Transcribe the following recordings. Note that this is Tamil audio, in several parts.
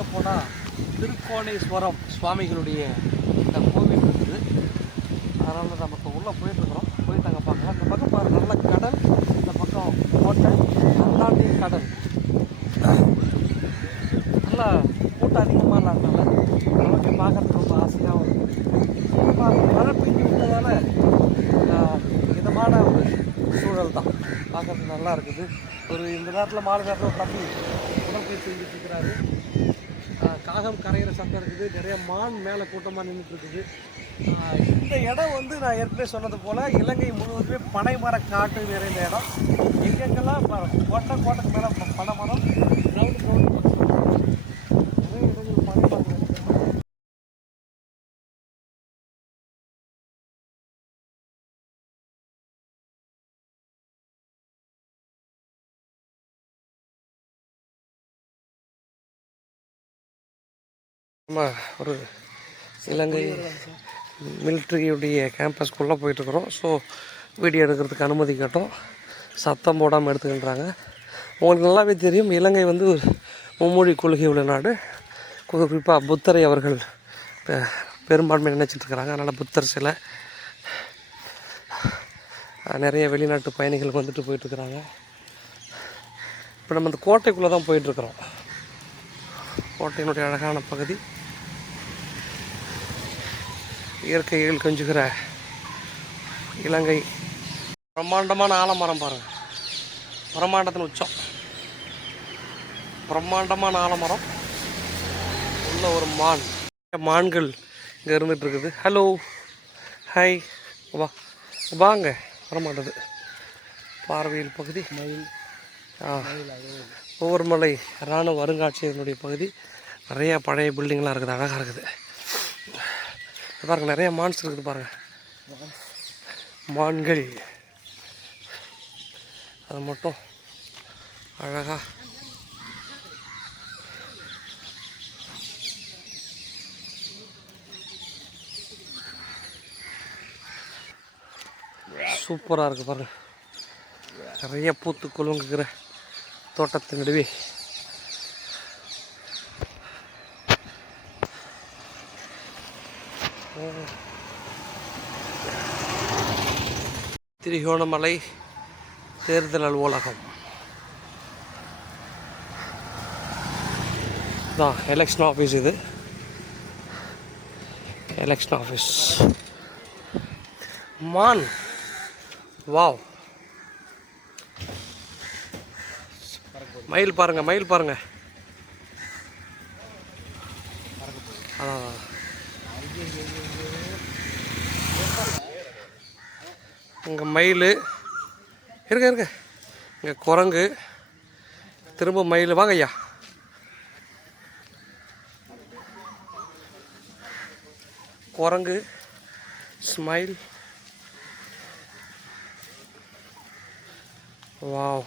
உள்ளே போனால் திருக்கோணேஸ்வரம் சுவாமிகளுடைய இந்த கோவில் இருக்குது. அதனால் நம்ம இப்போ உள்ளே போயிட்டுருக்குறோம் போயிட்டு அங்கே பார்க்கலாம். இந்த பக்கம் பாரு நல்ல கடல். இந்த பக்கம் கோட்டை. நல்லாண்டி கடல். நல்லா கூட்டம் அதிகமாக இல்லாதனால நமக்கு பார்க்கறதுக்கு ரொம்ப ஆசையாகவும் இருக்குது மழை பெஞ்சு விட்டதால இதமான ஒரு சூழல் தான். பார்க்குறதுக்கு நல்லா இருக்குது. ஒரு இந்த நேரத்தில் மாலை நேரத்தில் தம்பி உடற்பயிற்சி செஞ்சுட்டு இருக்கிறாரு. காகம் கரையிற சத்தம் இருக்குது. நிறைய மான் மேலே கூட்டமாக நின்றுட்டு இருக்குது இந்த இடம் வந்து நான் ஏற்கனவே சொன்னது போல் இலங்கை முழுவதுமே பனை மர காட்டு நிறைந்த இடம். எங்கெங்கெல்லாம் கோட்டை கோட்டைக்கு மேலே பனை மரம் கிரவுண்ட் கிரவுண்ட் நம்ம ஒரு இலங்கை மிலிட்ரியுடைய கேம்பஸ்க்குள்ளே போயிட்டுருக்குறோம். ஸோ வீடியோ எடுக்கிறதுக்கு அனுமதி கேட்டோம். சத்தம் போடாமல் எடுத்துக்கின்றாங்க. உங்களுக்கு நல்லாவே தெரியும் இலங்கை வந்து ஒரு மும்மொழி கொள்கை உள்ள நாடு. குறிப்பாக புத்தரை அவர்கள் பெ- பெரும்பான்மை நினைச்சிட்டு அதனால் புத்தர் சிலை. நிறைய வெளிநாட்டு பயணிகள் வந்துட்டு போயிட்டுருக்குறாங்க. இப்போ நம்ம இந்த கோட்டைக்குள்ளே தான் போயிட்டுருக்குறோம். கோட்டையினுடைய அழகான பகுதி. இயற்கையில் கொஞ்சுகிற இலங்கை. பிரம்மாண்டமான ஆலமரம் பாருங்க. பிரம்மாண்டத்தின் உச்சம். பிரம்மாண்டமான ஆலமரம். உள்ள ஒரு மான். மான்கள் இங்கே இருந்துட்டு இருக்குது. ஹலோ ஹாய் வா. வாங்க. வரமாட்டது. பார்வையில் பகுதி. மயில். ஒவ்வொரு மலை இராணுவ அருங்காட்சியகனுடைய பகுதி. நிறைய பழைய பில்டிங்லாம் இருக்குது. அழகாக இருக்குது. இங்க பாருங்க நிறைய மான்ஸ் இருக்குது பாருங்க. மான்கள். அது மட்டும் அழகா. சூப்பராக இருக்குது பாருங்க. நிறைய பூத்து குலுங்குகிற தோட்டத்தின் நடுவே. திரிகோணமலை தேர்தல் அலுவலகம். தான் எலெக்ஷன் ஆஃபீஸ் இது. எலெக்ஷன் ஆஃபீஸ் மான் வாவ் மயில் பாருங்க மயில் பாருங்க. அதான். இங்கே மயில். இருங்க இருங்க. இங்கே குரங்கு. திரும்ப மயில். வாங்க ஐயா. குரங்கு. ஸ்மைல். வாவ்.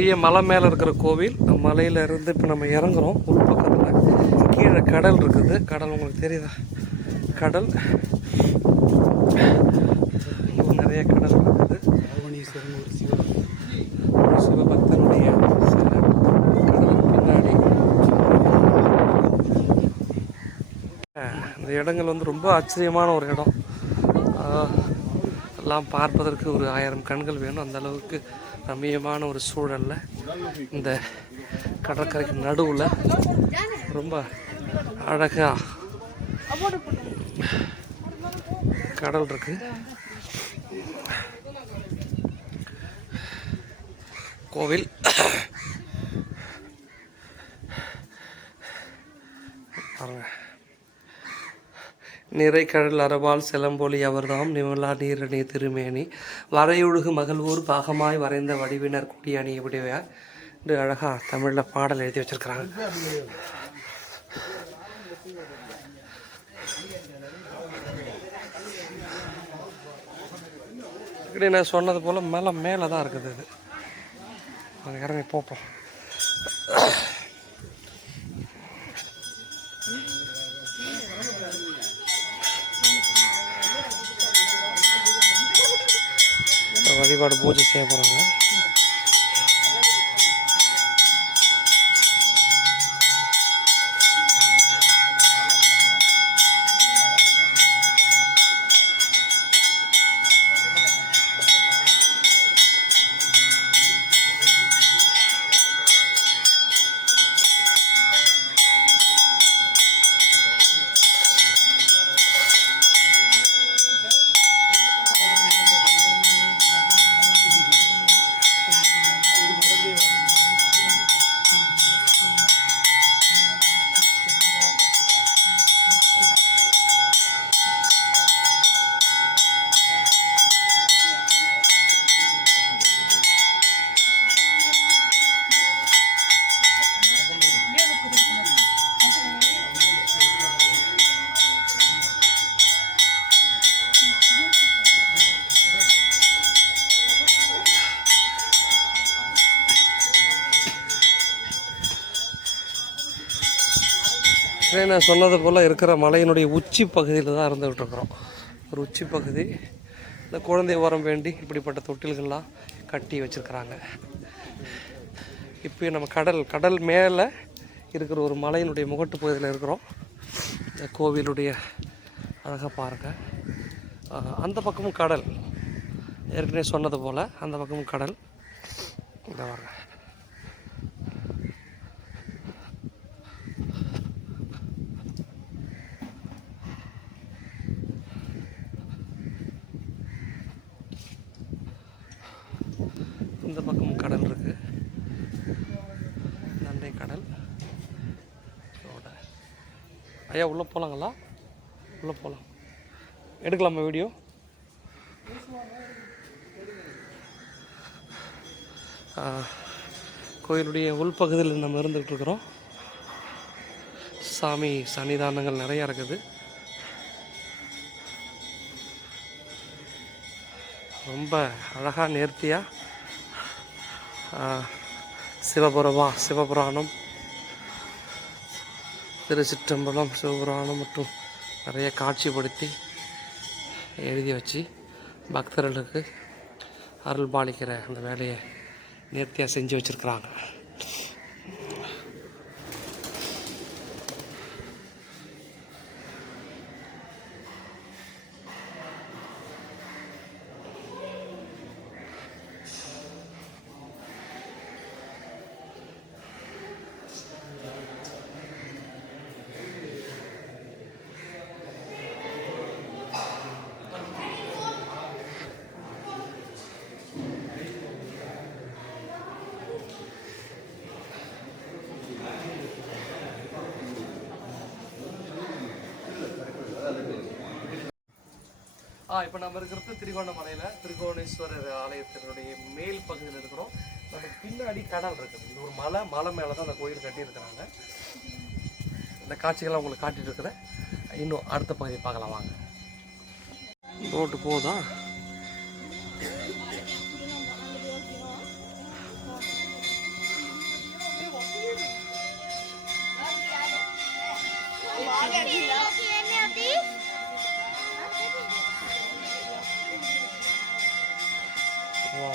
பெரிய மலை மேலே இருக்கிற கோவில் மலையில இருந்து இப்போ நம்ம இறங்குறோம். உள் பக்கத்தில் கீழே கடல் இருக்குது. கடல் உங்களுக்கு தெரியுதா? கடல். நிறைய கடல் இருக்குது. சிவபக்தனுடைய சிலை. கடலுக்கு பின்னாடி. இந்த இடங்கள் வந்து ரொம்ப ஆச்சரியமான ஒரு இடம். எல்லாம் பார்ப்பதற்கு ஒரு ஆயிரம் கண்கள் வேணும். அந்த அளவுக்கு ரம்மியமான ஒரு சூழலில் இந்த கடற்கரைக்கு நடுவில் ரொம்ப அழகாக கடல் இருக்கு. கோவில் நிறைக்கடல் அரபால் செலம்பொலி அவர்தாம் நிமலா நீரணி திருமேனி. வரையொழுகு மகள்வூர் பாகமாய் வரைந்த வடிவினர் குடியணி விடுவார் என்று அழகா தமிழில் பாடல் எழுதி வச்சிருக்கிறாங்க. இப்படி நான் சொன்னது போல் மேலே மேலே தான் இருக்குது இது. அது இறங்கி போப்போம். अभी बड़बूज से बोलूँगा இதே நான் சொன்னது போல் இருக்கிற மலையினுடைய உச்சி பகுதியில் தான் இருந்துகிட்டு இருக்கிறோம் ஒரு உச்சி பகுதி. இந்த குழந்தை உரம் வேண்டி இப்படிப்பட்ட தொட்டில்கள்லாம் கட்டி வச்சுருக்கிறாங்க. இப்போ நம்ம கடல் கடல் மேலே இருக்கிற ஒரு மலையினுடைய முகட்டு பகுதியில் இருக்கிறோம். இந்த கோவிலுடைய அழகாக பாருங்க. அந்த பக்கமும் கடல். ஏற்கனவே சொன்னது போல் அந்த பக்கமும் கடல். இந்த பாருங்க. இந்த பக்கமும் கடல் இருக்குது நண்டை கடல். ஐயா உள்ளே போகலாங்களா உள்ளே போகலாம் எடுக்கலாமா வீடியோ? கோயிலுடைய உள்பகுதியில் நம்ம இருந்துகிட்டு இருக்கிறோம். சாமி சன்னிதானங்கள் நிறையா இருக்குது. ரொம்ப அழகாக நேர்த்தியாக சிவபுரமா சிவபுராணம் திருச்சிற்றம்பலம் சிவபுராணம் மற்றும் நிறைய காட்சிப்படுத்தி எழுதி வச்சு பக்தர்களுக்கு அருள் பாலிக்கிற அந்த வேலையை நேர்த்தியாக செஞ்சு வச்சுருக்குறாங்க. ஆ இப்போ நம்ம இருக்கிறது திருகோணமலையில் திருகோணேஸ்வரர் ஆலயத்தினுடைய மேல் பகுதியில் இருக்கிறோம். நமக்கு பின்னாடி கடல் இருக்குது. இது ஒரு மலை மலை மேலே தான் அந்த கோயில் கட்டியிருக்கிறாங்க. இந்த காட்சிகளை உங்களுக்கு காட்டிட்டு இருக்கிறேன். இன்னும் அடுத்த பகுதியை பார்க்கலாம் வாங்க. ரோட்டு போதா? வா